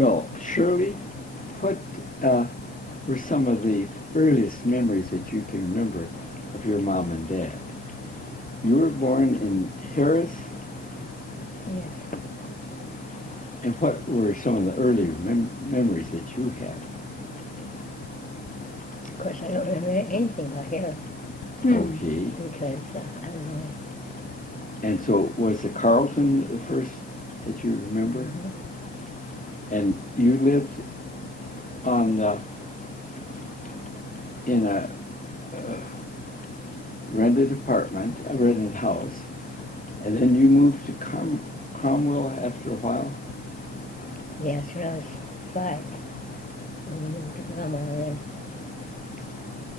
Well, Shirley, what were some of the earliest memories that you can remember of your mom and dad? You were born in Harris, Yes. and what were some of the early memories that you had? Of course, I don't remember anything about here Okay. because I don't know. And so was the Carlton the first that you remember? And you lived on in a rented apartment, a rented house, and then you moved to Cromwell after a while? Yes, when I was 5. We moved to Grandma.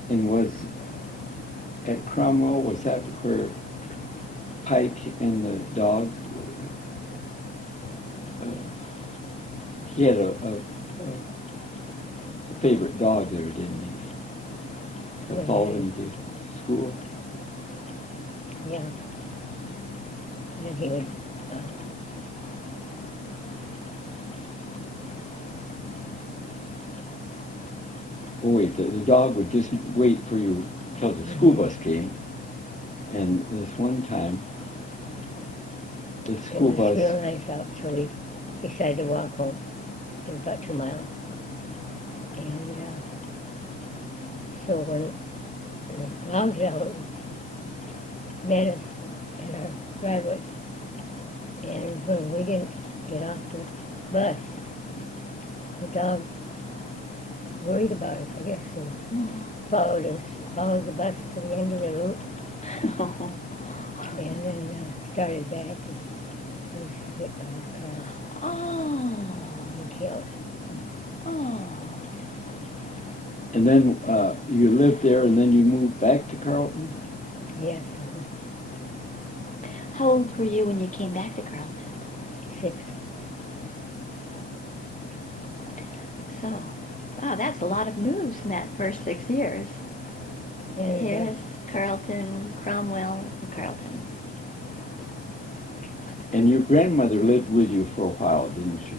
And was at Cromwell, was that where Pike and the dog, he had a favorite dog there, didn't he? That followed him to school? Yeah. And he would, Oh wait, the dog would just wait for you till the school bus came. And this one time, the school it was bus, real nice out, so we decided to walk home. It was about 2 miles. And so when the Longdale met us in our driveway, and when we didn't get off the bus, the dog worried about us, I guess, and followed the bus to the end of the route, and then started back and was hit by a car Oh. and killed. Oh. and then you lived there, and then you moved back to Carlton? Yes, How old were you when you came back to Carlton? 6. So, wow, that's a lot of moves in that first 6 years. And, Harris, Carlton, Cromwell, and Carlton. And your grandmother lived with you for a while, didn't she?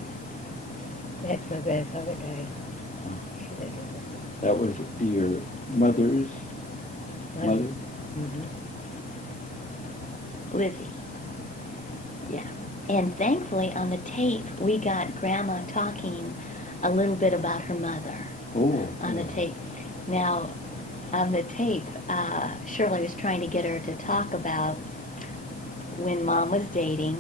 that's my grandfather died. She lived That was your mother's with mother? Mm-hmm. Lizzie. Yeah. And thankfully, on the tape, we got Grandma talking a little bit about her mother Oh. on the tape. Now, on the tape, Shirley was trying to get her to talk about when Mom was dating,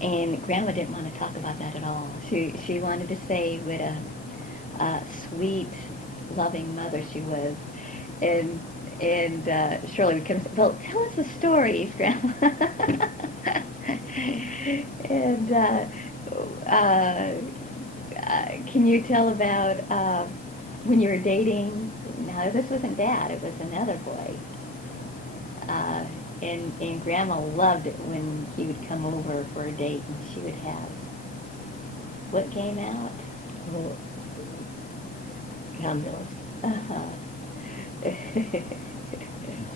and Grandma didn't want to talk about that at all. She wanted to say what a sweet, loving mother she was, and Shirley would come and say, "Well, tell us the stories, Grandma." And can you tell about when you were dating? No, this wasn't Dad. It was another boy. And Grandma loved it when he would come over for a date, and she would have what came out? Oh, Camille. Uh-huh.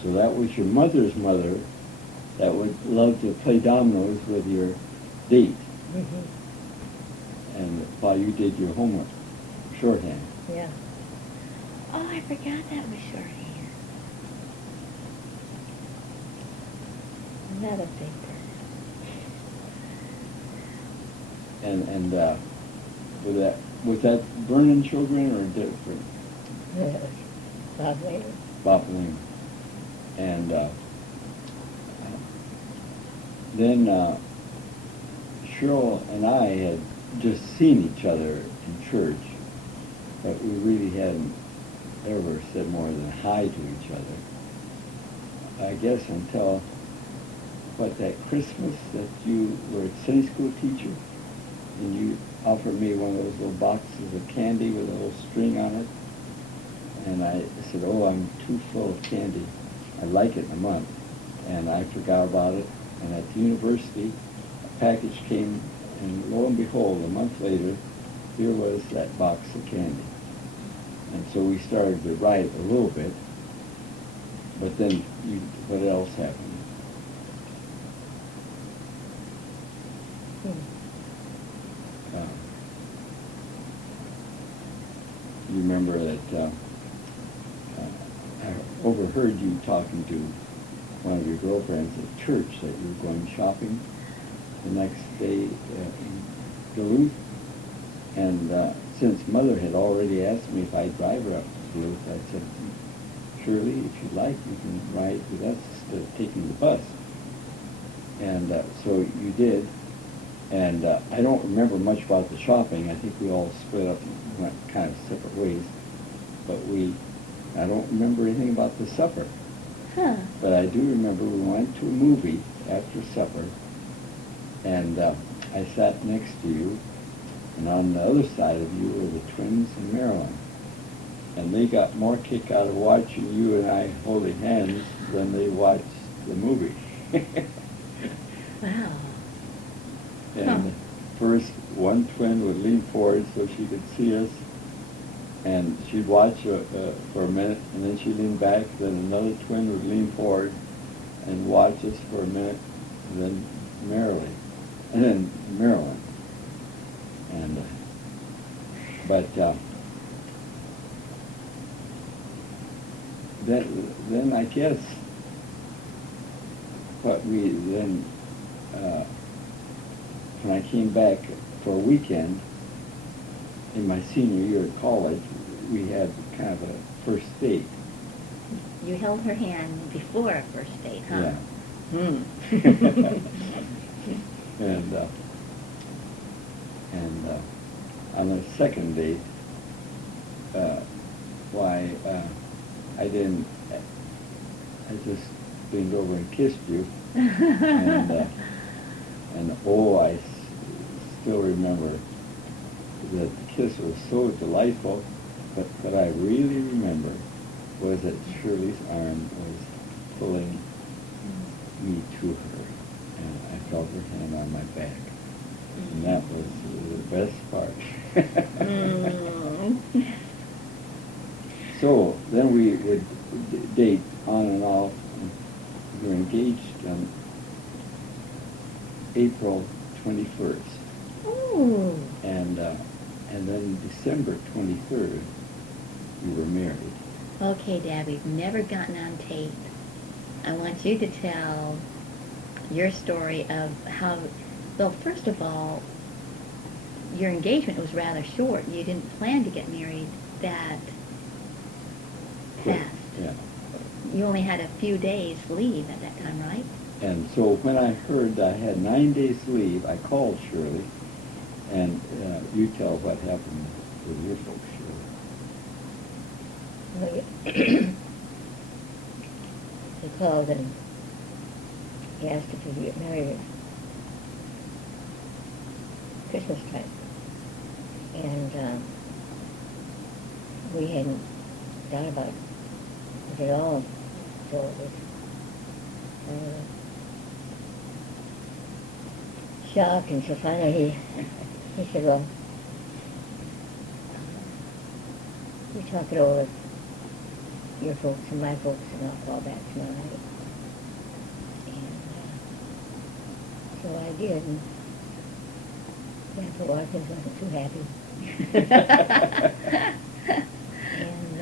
So that was your mother's mother that would love to play dominoes with your date, Mm-hmm. and while you did your homework, shorthand. Yeah. Oh, I forgot that was shorthand. Another thinker. And was that Vernon children or different? Bob Wayne. Bob Lane. And then Cheryl and I had just seen each other in church, but we really hadn't ever said more than hi to each other. I guess until, that Christmas that you were a Sunday school teacher, and you offered me one of those little boxes of candy with a little string on it. And I said, "Oh, I'm too full of candy. I'd like it in a month." And I forgot about it. And at the university, a package came, and lo and behold, a month later, here was that box of candy. And so we started to write a little bit. But then, what else happened? remember that I overheard you talking to one of your girlfriends at church that you were going shopping the next day in Duluth. And since Mother had already asked me if I'd drive her up to Duluth, I said, Shirley, if you'd like, you can ride with us instead of taking the bus. And so you did. And I don't remember much about the shopping. I think we all split up and went kind of separate ways. But I don't remember anything about the supper. Huh. But I do remember we went to a movie after supper, and I sat next to you, and on the other side of you were the twins and Marilyn. And they got more kick out of watching you and I holding hands than they watched the movie. Wow. And first, one twin would lean forward so she could see us, and she'd watch for a minute, and then she'd lean back. Then another twin would lean forward and watch us for a minute, and then Marilyn. And then I guess what we then. When I came back for a weekend in my senior year at college, we had kind of a first date. You held her hand before our first date, huh? Yeah. Hmm. and on the second date, I just leaned over and kissed you, and I still remember that the kiss was so delightful, but what I really remember was that Shirley's arm was pulling me to her, and I felt her hand on my back, and that was the best part. So then we would date on and off. We were engaged on April 21st. Ooh. And then December 23rd, we were married. Okay, Dad, we've never gotten on tape. I want you to tell your story of how, well, first of all, your engagement was rather short. You didn't plan to get married that Quick, fast. yeah. You only had a few days leave at that time, right? And so when I heard I had 9 days leave, I called Shirley, and you tell what happened with your folks, Shirley. Well, he called and he asked if we could get married at Christmas time. And we hadn't thought about it at all. So it was shock, and so finally he said, well, you talk it over with your folks and my folks, and I'll call back tomorrow night. And so I did, and Grandpa Watkins wasn't too happy. And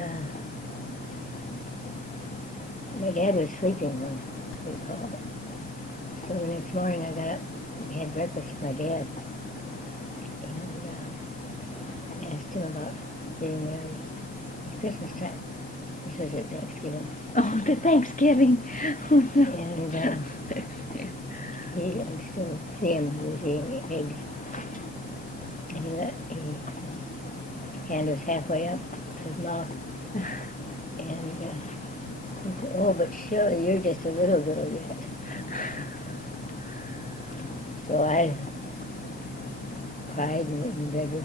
my dad was sleeping when we called. So the next morning I got up and had breakfast with my dad, and asked him about getting married at Christmas time. This was at Thanksgiving. Oh, the Thanksgiving. And I still see him, he was eating eggs. And his hand was halfway up to his mouth. And he said, oh, but Shirley, you're just a little girl yet. So I cried and went in bed with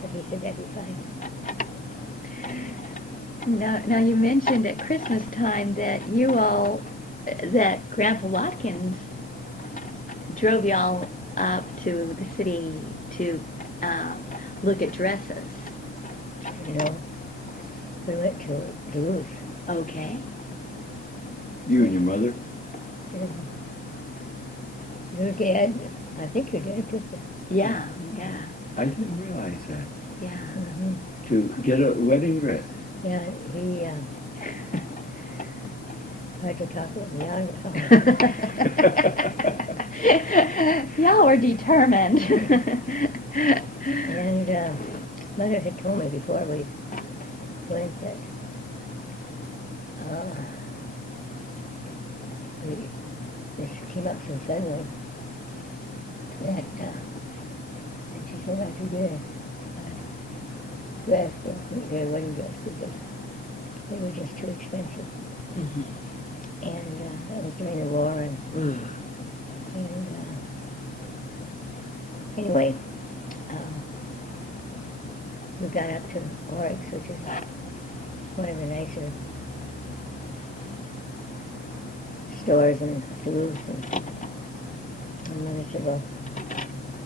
But he said that'd be fine. Now you mentioned at Christmas time that that Grandpa Watkins drove y'all up to the city to look at dresses. You know, we went to Duluth. Okay. You and your mother? Your dad I think you did, didn't you? Yeah, yeah, I didn't realize that. yeah. Mhm. To get a wedding dress. Yeah, he, tried to talk with me out of Y'all were determined. And, Mother had told me before we went that, this came up so suddenly that, she said I could get a dress, but they wouldn't dress because they were just too expensive. Mhm. And, that was during the war, and, anyway, we got up to Oryx, which is one of the nicer stores and foods, and Mother said, well,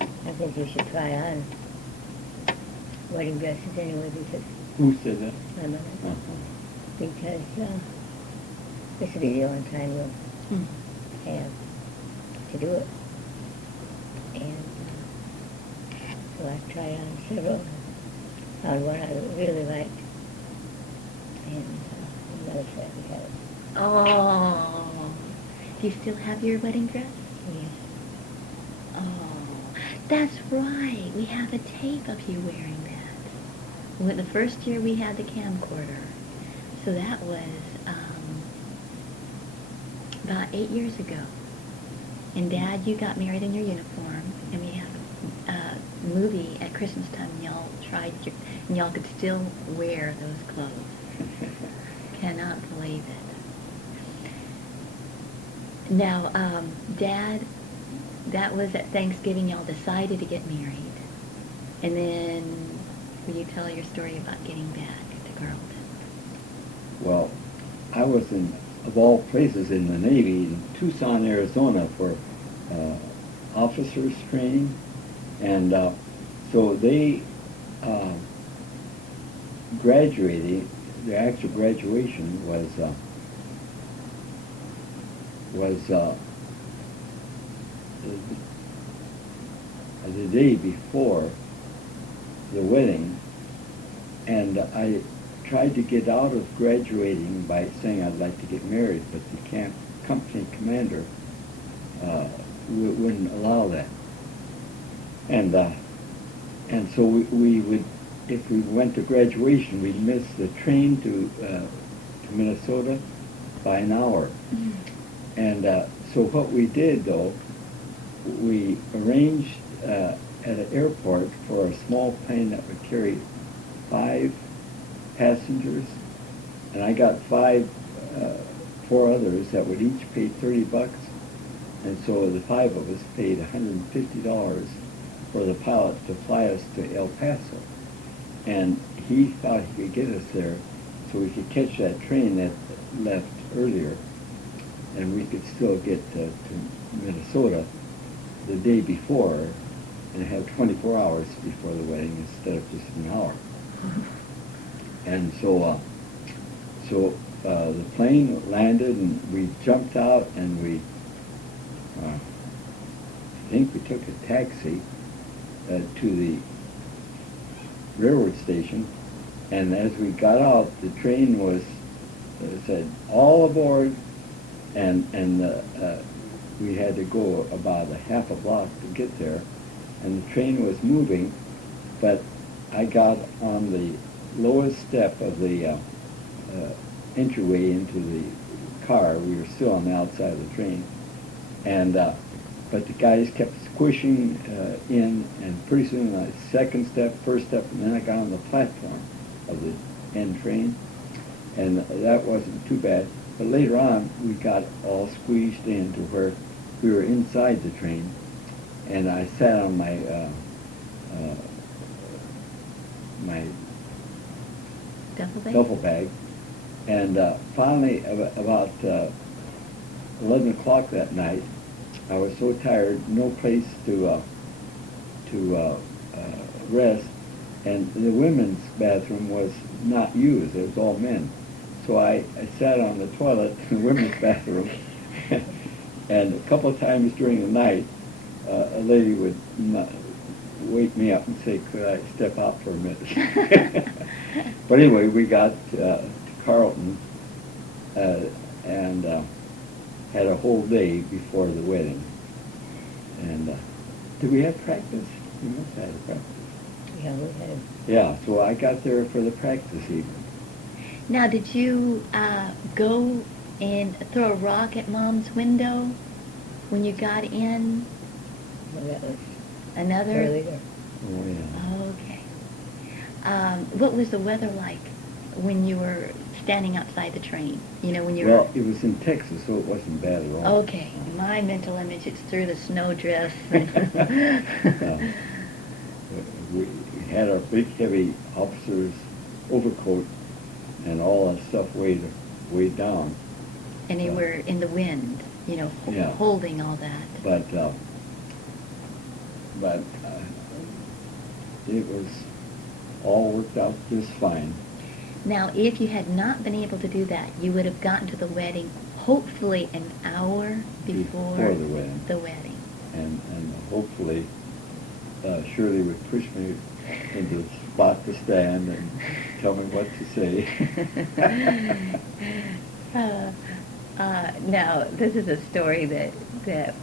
I think you should try on wedding dresses anyway, because Who said that? my mother, Uh-huh. because this will be the only time you'll Mm. have to do it. And so I tried on several, found one I really liked, and Mother said we had it. Oh, do you still have your wedding dress? Yes. Oh, that's right. We have a tape of you wearing that. The first year we had the camcorder, so that was about 8 years ago. And Dad, you got married in your uniform, and we had a movie at Christmas time, and y'all could still wear those clothes. Cannot believe it. Now, Dad, that was at Thanksgiving, y'all decided to get married. And then, will you tell your story about getting back to Carlton? Well, I was of all places, in the Navy in Tucson, Arizona for officers training. And so they graduated, the actual graduation was the day before the wedding, and I tried to get out of graduating by saying I'd like to get married, but the company commander wouldn't allow that. And so we would, if we went to graduation, we'd miss the train to Minnesota by an hour. Mm. And so what we did, though, we arranged at an airport for a small plane that would carry 5 passengers, and I got 4 others that would each pay $30, and so the 5 of us paid $150 for the pilot to fly us to El Paso, and he thought he could get us there so we could catch that train that left earlier, and we could still get to Minnesota the day before and have 24 hours before the wedding instead of just an hour. And so the plane landed, and we jumped out, and we, I think we took a taxi to the railroad station, and as we got out, the train was, said, all aboard, and we had to go about a half a block to get there, and the train was moving, but I got on the lowest step of the entryway into the car. We were still on the outside of the train, and but the guys kept squishing in, and pretty soon the second step, first step, and then I got on the platform of the end train, and that wasn't too bad. But later on, we got all squeezed in to where we were inside the train, and I sat on my duffel bag, and finally, about 11 o'clock that night, I was so tired, no place to rest, and the women's bathroom was not used; it was all men. So I sat on the toilet in the women's bathroom, and a couple of times during the night, a lady would not wake me up and say, "Could I step out for a minute?" But anyway, we got to Carlton and had a whole day before the wedding. And did we have practice? We must have had practice. Yeah, we had. Yeah, so I got there for the practice evening. Now, did you go and throw a rock at Mom's window when you got in? Well, that was Another? earlier. Oh, yeah. Okay. What was the weather like when you were standing outside the train? You know, when you Well, it was in Texas, so it wasn't bad at all. Okay. My mental image, it's through the snowdrifts. We had our big, heavy officer's overcoat and all that stuff weighed down. And they were in the wind, you know, Yeah. holding all that. But it was all worked out just fine. Now, if you had not been able to do that, you would have gotten to the wedding hopefully an hour before the wedding. the wedding. And hopefully Shirley would push me into the spot to stand and tell me what to say. Now, this is a story that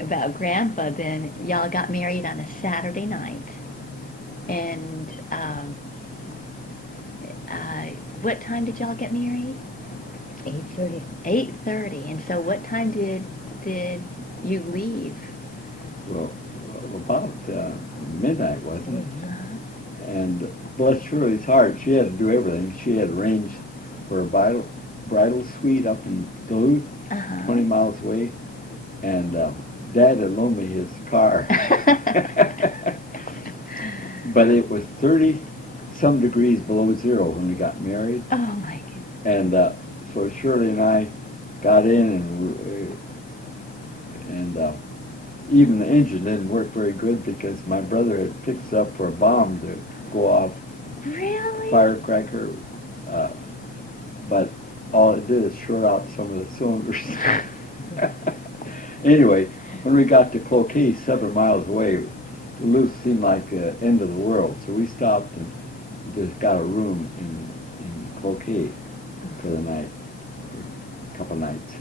about Grandpa. Then y'all got married on a Saturday night, and what time did y'all get married? 8:30. 8:30. And so, what time did you leave? Well, about midnight, wasn't it? Uh-huh. And bless Shirley's heart, she had to do everything. She had arranged for a bridal suite up in Duluth, Uh-huh. 20 miles away, and Dad had loaned me his car. But it was 30-some degrees below zero when we got married. Oh my goodness. And so Shirley and I got in, and even the engine didn't work very good because my brother had fixed up for a bomb to go off, Really? firecracker, but all it did is short out some of the cylinders. Anyway, when we got to Cloquet, 7 miles away, Duluth seemed like the end of the world, so we stopped and just got a room in Cloquet for the night, a couple nights.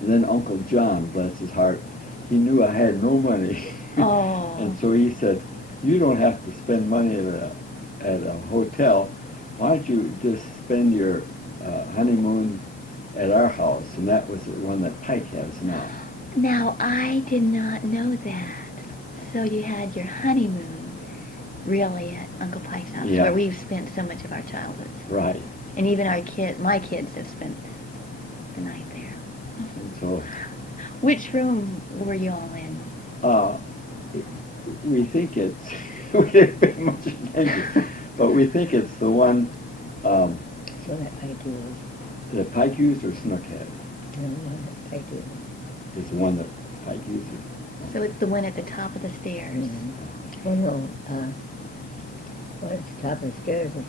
And then Uncle John, bless his heart, he knew I had no money. Oh. And so he said, "You don't have to spend money at a hotel. Why don't you just spend your honeymoon at our house?" And that was the one that Pike has now. Now, I did not know that. So you had your honeymoon really at Uncle Pike's house, Yeah. where we've spent so much of our childhood. Right. And even my kids have spent the night there. And so Which room were you all in? we think it's, we didn't pay much attention, but we think it's the one So that Pike was. that Pike used or Snook had. No, that Pike was. It's the one that Pike used. So it's the one at the top of the stairs. Mm-hmm. Oh, no. Well, at the top of the stairs is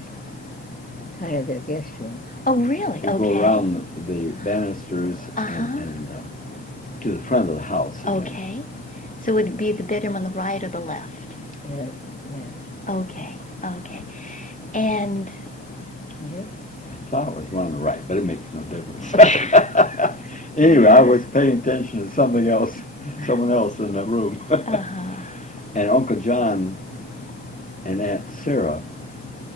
kind of their guest room. Oh, really? You Okay. go around the banisters Uh-huh. and to the front of the house. Okay. So would it be the bedroom on the right or the left? Yeah, yeah. Okay. Okay. And Yeah. I thought it was one on the right, but it makes no difference. Anyway, I was paying attention to someone else in the room. uh-huh. And Uncle John and Aunt Sarah,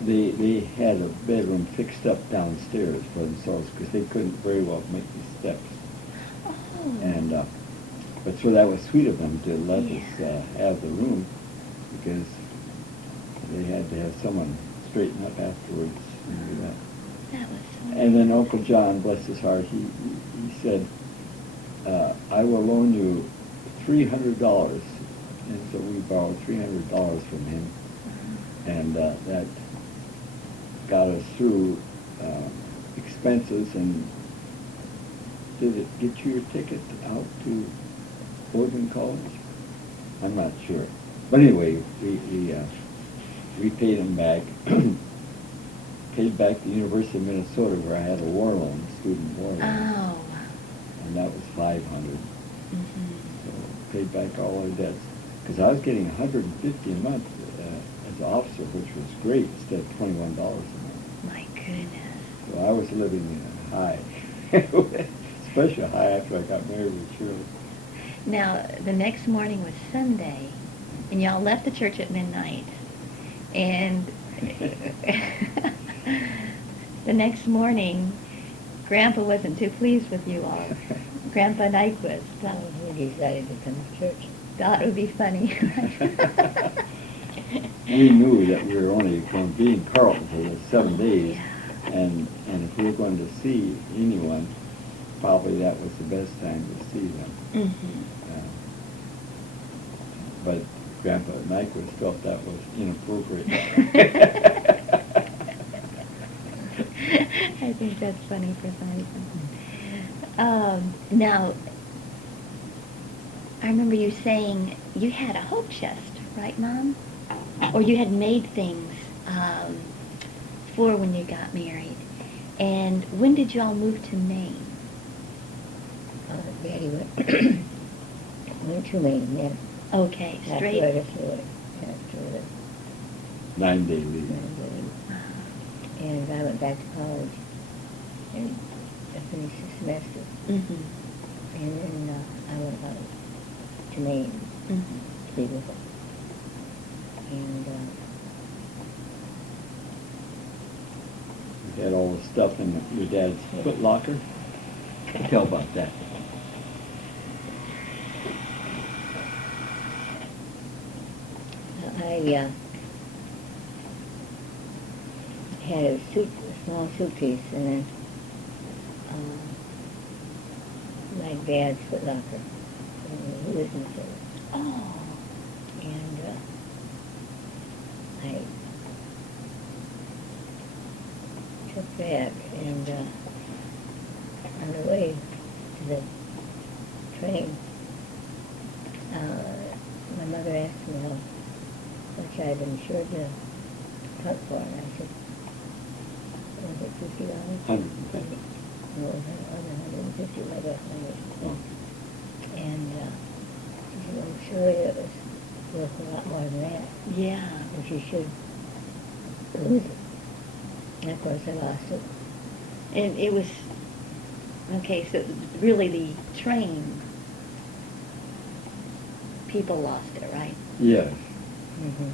they had a bedroom fixed up downstairs for themselves because they couldn't very well make the steps. Oh. And but so that was sweet of them to let Yeah. us have the room because they had to have someone straighten up afterwards and do that. That was so And then Uncle John, bless his heart, he said, "I will loan you $300." And so we borrowed $300 from him, and that got us through expenses. And did it get you your ticket out to Bowdoin College? I'm not sure, but anyway, we paid him back. Paid back the University of Minnesota, where I had a war loan, student war loan, Oh. and that was $500. Mm-hmm. So paid back all our debts. Because I was getting $150 a month as an officer, which was great, instead of $21 a month. My goodness. So I was living in a high, especially high after I got married with Shirley. Now, the next morning was Sunday, and y'all left the church at midnight. And the next morning, Grandpa wasn't too pleased with you all. Grandpa Nyquist We decided to come to church. thought it would be funny. We knew that we were only going to be in Carlton for the 7 days, Yeah. and if we were going to see anyone, probably that was the best time to see them. Mhm. But Grandpa Nyquist felt that was inappropriate. I think that's funny for some reason. Now, I remember you saying you had a hope chest, right, Mom? Or you had made things for when you got married. And when did y'all move to Maine? Daddy went to Maine, yeah. Okay, After I straight. just knew it. After the 9-day leave. And I went back to college and I finished the semester. Mm-hmm. And then I went out to Maine Mm-hmm. to be with her. And You had all the stuff in your dad's foot locker. Tell about that. I had a small suitcase, and then my dad's foot locker. And he was missing. Oh. And I took that, and on the way to the train, my mother asked me how much I'd insured the truck for, and I said, was it $50? 150. No, it was $150, my best money. Oh. And she said, well, surely it was worth a lot more than that. Yeah. And she should lose it. And of course I lost it. And it was, okay, so really the train, people lost it, right? Yes. Mm-hmm.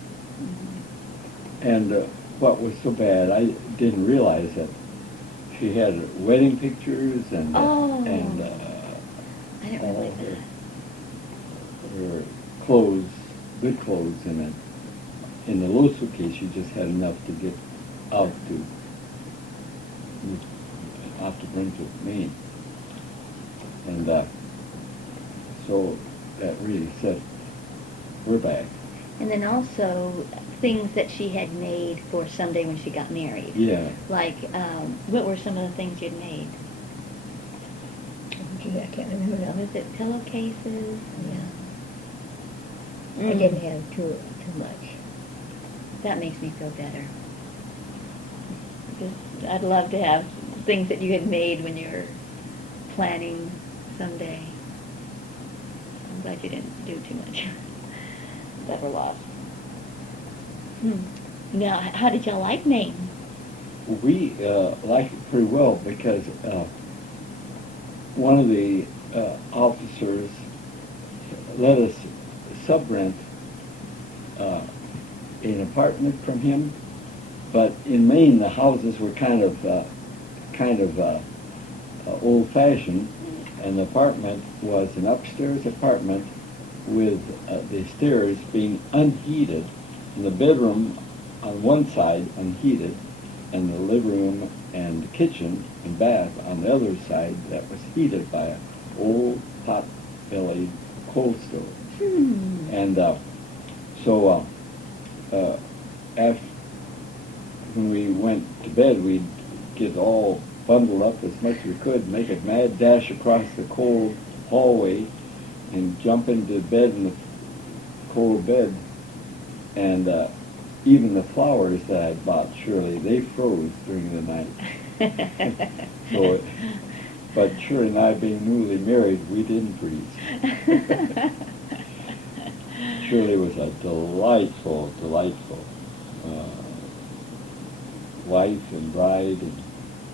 And what was so bad, I didn't realize that she had wedding pictures and Oh. and I didn't realize that. her clothes, good clothes in it. In the little suitcase, you just had enough to get out to Brunswick, Maine. And so that really set her back. And then also things that she had made for someday when she got married. Yeah. Like, what were some of the things you'd made? Gee, I can't remember now. Was it pillowcases? Yeah. I didn't have too much. That makes me feel better. Just, I'd love to have things that you had made when you were planning someday. I'm glad you didn't do too much. That were lost. Now, how did y'all like Maine? We liked it pretty well because one of the officers let us subrent an apartment from him, but in Maine the houses were kind of old-fashioned, and the apartment was an upstairs apartment with the stairs being unheated, and the bedroom on one side unheated, and the living room and the kitchen and bath on the other side that was heated by an old pot-bellied coal stove. And so after, when we went to bed, we'd get all bundled up as much as we could, make a mad dash across the cold hallway, and jump into bed in the cold bed. And even the flowers that I bought, Shirley, they froze during the night. So, but Shirley and I, being newly married, we didn't freeze. Shirley was a delightful wife and bride and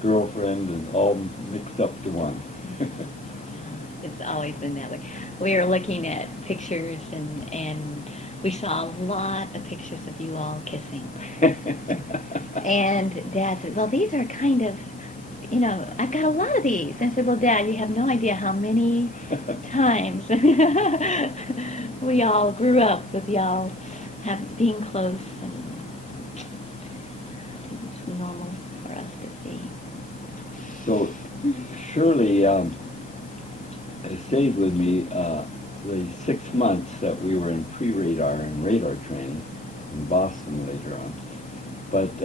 girlfriend and all mixed up to one. It's always been that way. We were looking at pictures and we saw a lot of pictures of you all kissing. And Dad said, well, these are kind of, I've got a lot of these. And I said, well, Dad, you have no idea how many times we all grew up with y'all being close, and it's normal for us to see. So Shirley stayed with me the 6 months that we were in pre-radar and radar training in Boston later on. But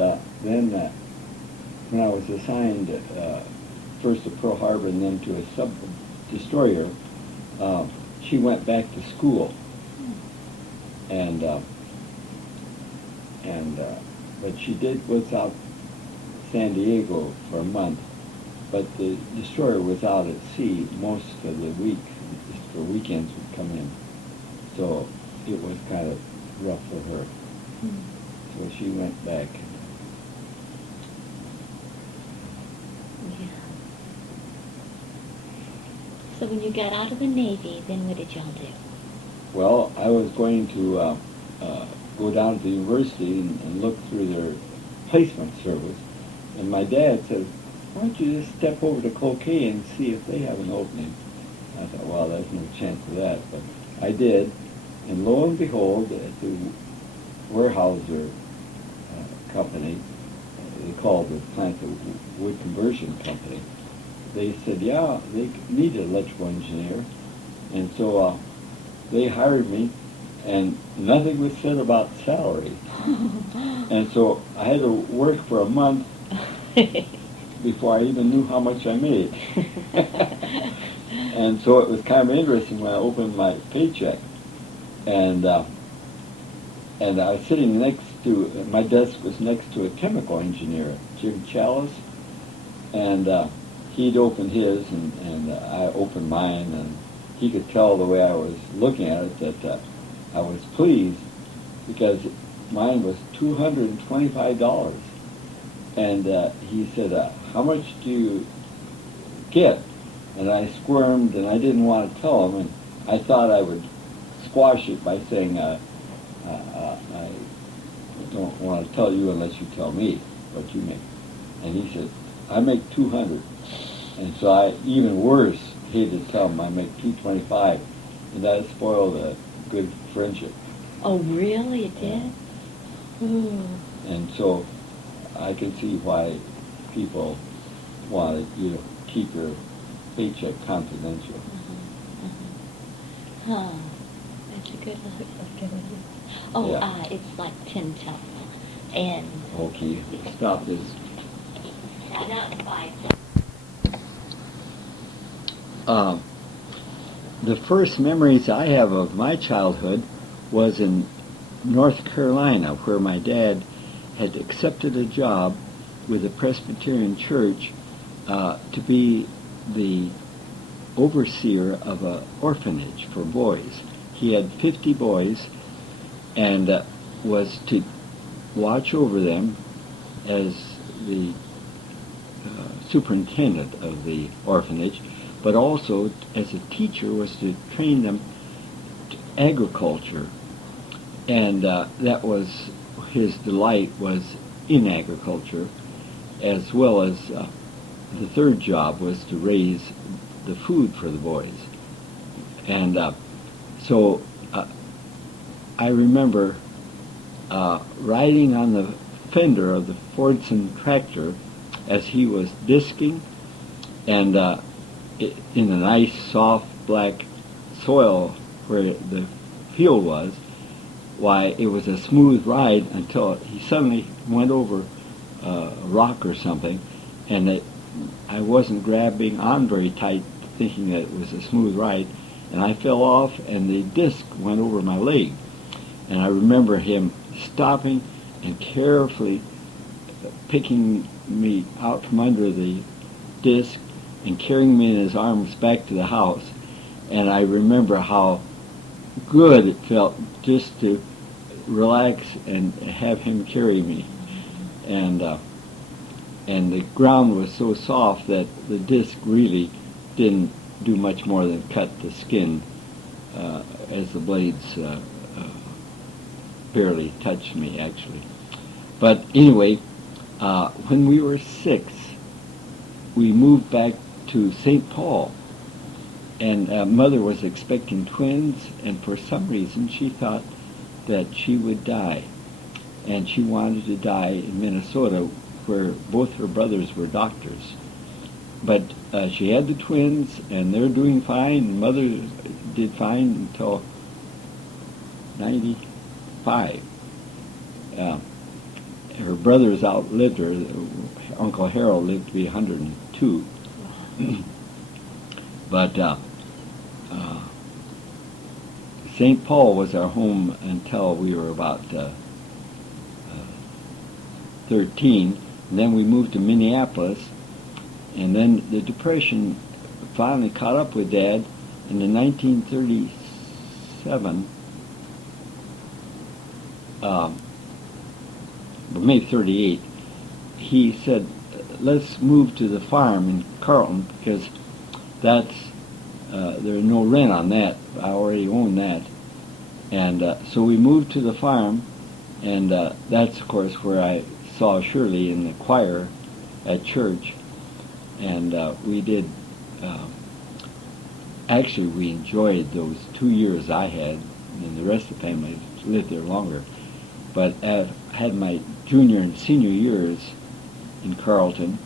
then when I was assigned first to Pearl Harbor and then to a sub-destroyer, she went back to school. But she was out San Diego for a month. But the destroyer was out at sea most of the week. Just for weekends would come in. So it was kind of rough for her. So she went back. Yeah. So when you got out of the Navy, then what did y'all do? Well, I was going to go down to the university and look through their placement service. And my dad said, why don't you just step over to Cloquet and see if they have an opening? I thought, well, there's no chance of that. But I did. And lo and behold, at the Weyerhaeuser company, they called the plant the wood conversion company, they said, yeah, they need an electrical engineer. And so they hired me, and nothing was said about salary. And so I had to work for a month before I even knew how much I made. And so it was kind of interesting when I opened my paycheck. And I was sitting next to, my desk was next to a chemical engineer, Jim Chalice, and he'd opened his, and I opened mine, and he could tell the way I was looking at it that I was pleased, because mine was $225. And he said, how much do you get? And I squirmed, and I didn't want to tell him, and I thought I would squash it by saying, I don't want to tell you unless you tell me what you make. And he said, I make 200. And so I, even worse, hated to tell him I make 225. And that spoiled a good friendship. Oh, really? It did? And so I could see why people wanted you to keep your paycheck confidential. Huh. That's a good one. Oh, Yeah. it's like 10 till. And Okay, stop this. now it's 5. The first memories I have of my childhood was in North Carolina, where my dad had accepted a job with the Presbyterian Church to be the overseer of an orphanage for boys. He had 50 boys and was to watch over them as the superintendent of the orphanage, but also as a teacher was to train them to agriculture. And that was his delight, was in agriculture, as well as the third job was to raise the food for the boys. And so I remember riding on the fender of the Fordson tractor as he was disking, and in a nice soft black soil where the field was. Why, it was a smooth ride until he suddenly went over a rock or something, and I wasn't grabbing on very tight, thinking that it was a smooth ride, and I fell off, and the disc went over my leg. And I remember him stopping and carefully picking me out from under the disc and carrying me in his arms back to the house. And I remember how good it felt just to relax and have him carry me. And and the ground was so soft that the disc really didn't do much more than cut the skin as the blades barely touched me, actually. But anyway, when we were 6, we moved back to St. Paul, and Mother was expecting twins, and for some reason she thought that she would die, and she wanted to die in Minnesota, where both her brothers were doctors. But she had the twins, and they're doing fine, and Mother did fine until 95. Her brothers outlived her. Uncle Harold lived to be 102. But St. Paul was our home until we were about 13. And then we moved to Minneapolis, and then the Depression finally caught up with Dad. And in 1937, maybe 38, he said, let's move to the farm in Carlton, because that's there's no rent on that. I already own that. And so we moved to the farm, and that's, of course, where I saw Shirley in the choir at church. And we did, actually we enjoyed those 2 years I had, and the rest of the family lived there longer. But I had my junior and senior years in Carlton,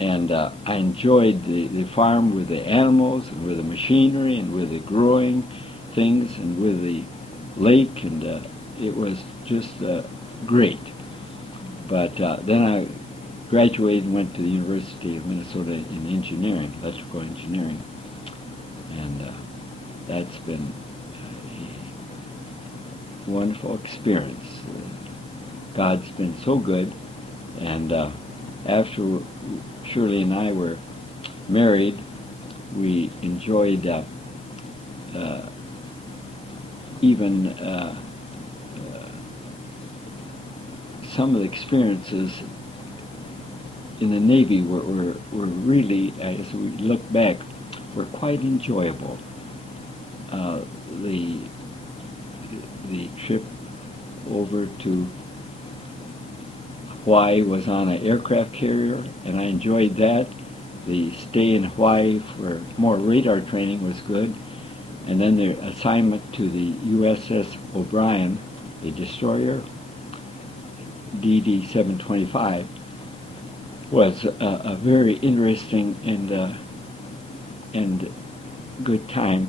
and I enjoyed the farm with the animals and with the machinery and with the growing things and with the lake, and it was just great. But then I graduated and went to the University of Minnesota in engineering, electrical engineering, and that's been a wonderful experience. God's been so good, and after Shirley and I were married, we enjoyed even some of the experiences in the Navy were really, as we look back, were quite enjoyable. The trip over to Hawaii was on an aircraft carrier, and I enjoyed that. The stay in Hawaii for more radar training was good. And then the assignment to the USS O'Brien, a destroyer, DD-725, was a very interesting and good time.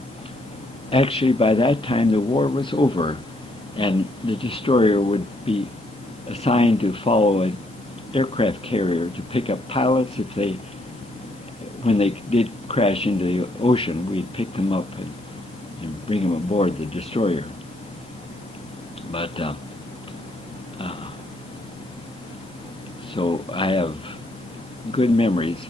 Actually, by that time, the war was over, and the destroyer would be assigned to follow an aircraft carrier to pick up pilots if they, when they did crash into the ocean, we'd pick them up and bring them aboard the destroyer. But so I have good memories.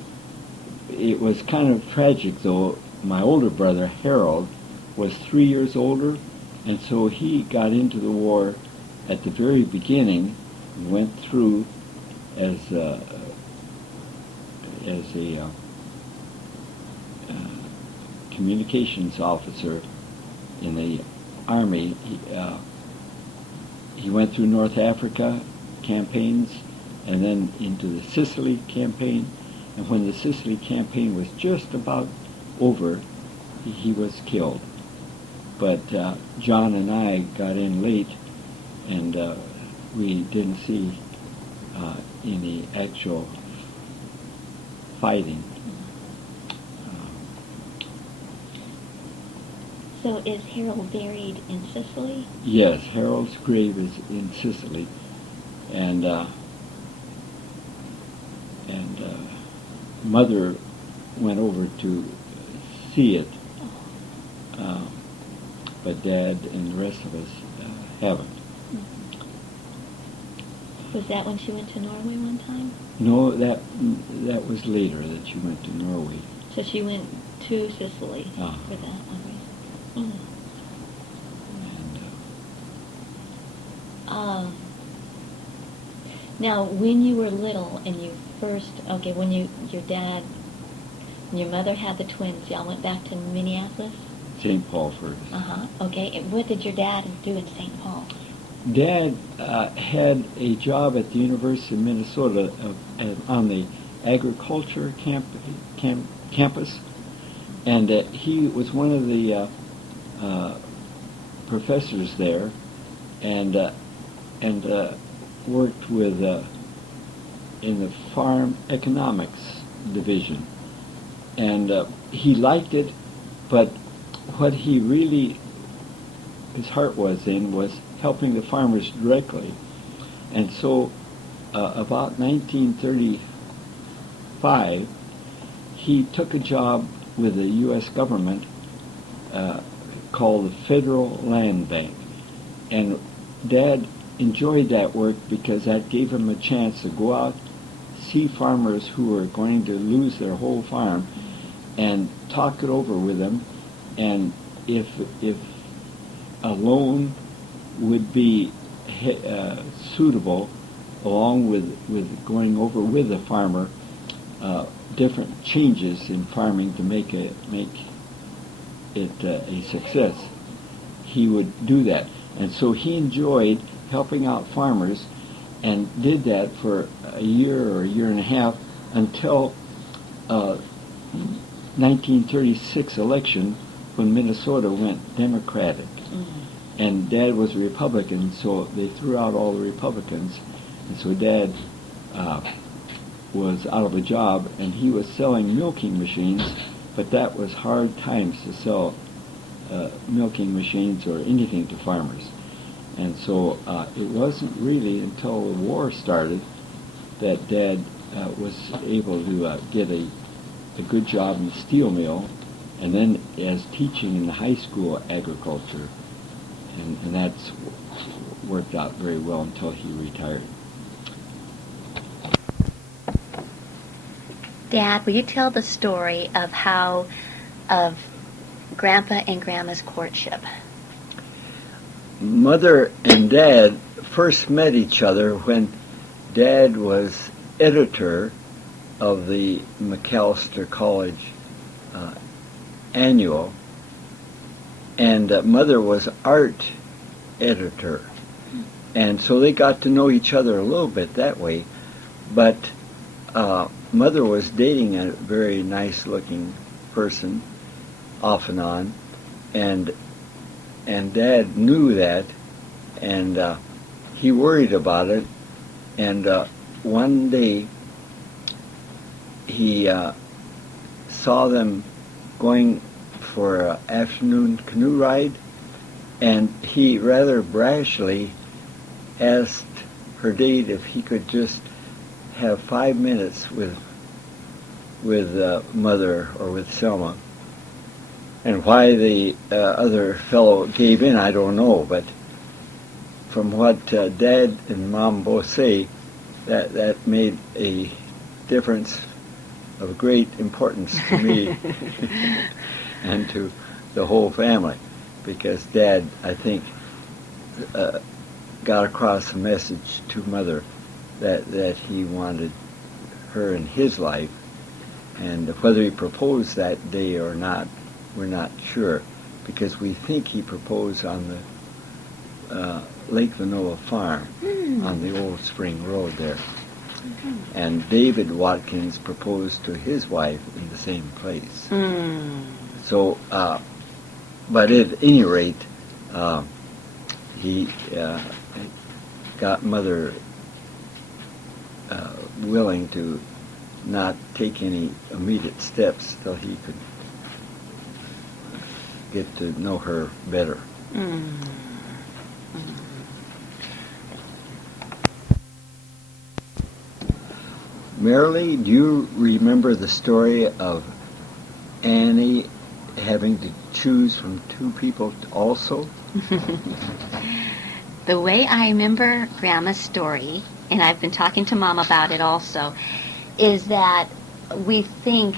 It was kind of tragic, though. My older brother, Harold, was 3 years older, and so he got into the war at the very beginning, went through as a communications officer in the Army. He went through North Africa campaigns and then into the Sicily campaign. And when the Sicily campaign was just about over, he was killed. But John and I got in late, and we didn't see any actual fighting. So is Harold buried in Sicily? Yes, Harold's grave is in Sicily, and Mother went over to see it, but Dad and the rest of us haven't. Was that when she went to Norway one time? No, that was later that she went to Norway. So she went to Sicily Ah. for that one reason. Um, Now, when you were little and you first, okay, when your dad and your mother had the twins, y'all went back to Minneapolis? St. Paul first. Uh-huh. Okay, and what did your dad do in St. Paul? Dad had a job at the University of Minnesota on the agriculture campus, and he was one of the professors there, and worked with in the farm economics division, and he liked it, but what he really his heart was in was helping the farmers directly, and so about 1935 he took a job with the U.S. government called the Federal Land Bank, and Dad enjoyed that work because that gave him a chance to go out, see farmers who were going to lose their whole farm, and talk it over with them, and if a loan would be suitable, along with going over with the farmer different changes in farming to make it a success, he would do that. And so he enjoyed helping out farmers and did that for a year or a year and a half until 1936 election, when Minnesota went Democratic. Mm-hmm. And Dad was a Republican, so they threw out all the Republicans. And so Dad was out of a job, and he was selling milking machines, but that was hard times to sell milking machines or anything to farmers. And so it wasn't really until the war started that Dad was able to get a good job in the steel mill, and then as teaching in the high school agriculture, and that's worked out very well until he retired. Dad, will you tell the story of Grandpa and Grandma's courtship? Mother and Dad first met each other when Dad was editor of the McAllister College annual, and Mother was art editor. And so they got to know each other a little bit that way, but Mother was dating a very nice-looking person off and on, and Dad knew that, and he worried about it, and one day he saw them going for an afternoon canoe ride, and he rather brashly asked her date if he could just have 5 minutes with Mother or with Selma. And why the other fellow gave in, I don't know, but from what Dad and Mom both say, that made a difference of great importance to me and to the whole family, because Dad, I think, got across a message to Mother that he wanted her in his life, and whether he proposed that day or not, we're not sure, because we think he proposed on the Lake Vanoa farm on the old Spring Road there. Mm-hmm. And David Watkins proposed to his wife in the same place. Mm. So, but at any rate, he got Mother willing to not take any immediate steps till he could get to know her better. Mm. Marilee, do you remember the story of Annie having to choose from two people also? The way I remember Grandma's story, and I've been talking to Mom about it also, is that we think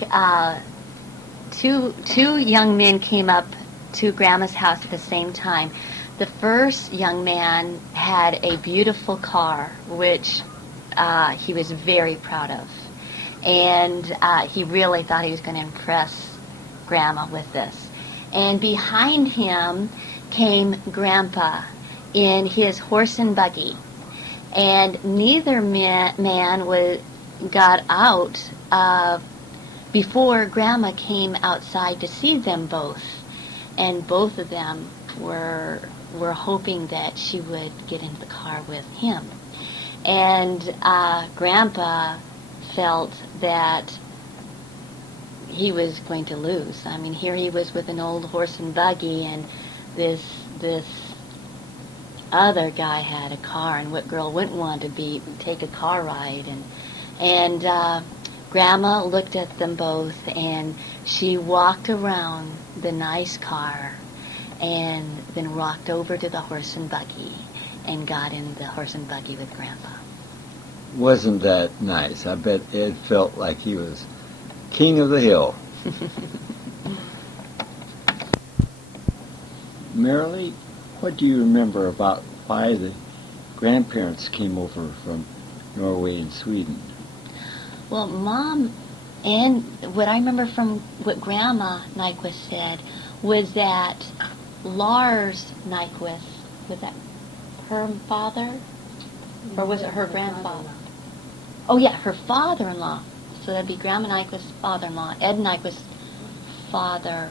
two young men came up to Grandma's house at the same time. The first young man had a beautiful car, which he was very proud of. And he really thought he was going to impress Grandma with this. And behind him came Grandpa in his horse and buggy. And neither man got out before Grandma came outside to see them both. And both of them were hoping that she would get into the car with him. And Grandpa felt that he was going to lose. I mean, here he was with an old horse and buggy, and this other guy had a car, and what girl wouldn't want to take a car ride? And Grandma looked at them both, and she walked around the nice car, and then walked over to the horse and buggy, and got in the horse and buggy with Grandpa. Wasn't that nice? I bet Ed felt like he was king of the hill. Marilee, what do you remember about why the grandparents came over from Norway and Sweden? Well, Mom, and what I remember from what Grandma Nyquist said was that Lars Nyquist, was that her father? Or was it her grandfather? Oh, yeah, her father-in-law. So that'd be Grandma Nyquist's father-in-law, Ed Nyquist's father,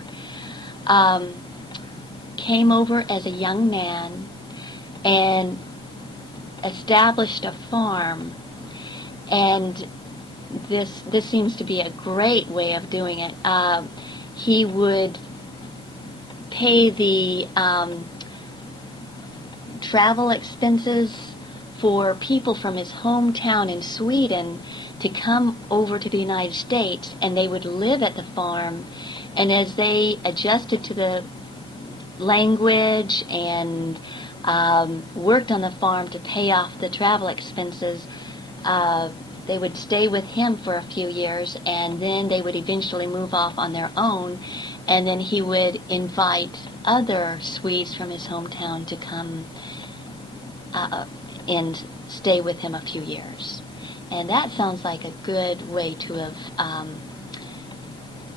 came over as a young man and established a farm. And this seems to be a great way of doing it. He would pay the travel expenses for people from his hometown in Sweden to come over to the United States, and they would live at the farm. And as they adjusted to the language and worked on the farm to pay off the travel expenses, they would stay with him for a few years, and then they would eventually move off on their own, and then he would invite other Swedes from his hometown to come and stay with him a few years. And that sounds like a good way to have,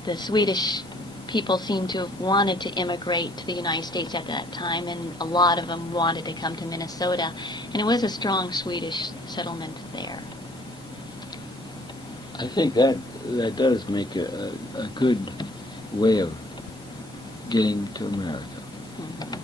the Swedish people seem to have wanted to immigrate to the United States at that time, and a lot of them wanted to come to Minnesota, and it was a strong Swedish settlement there. I think that does make a good way of getting to America. Mm-hmm.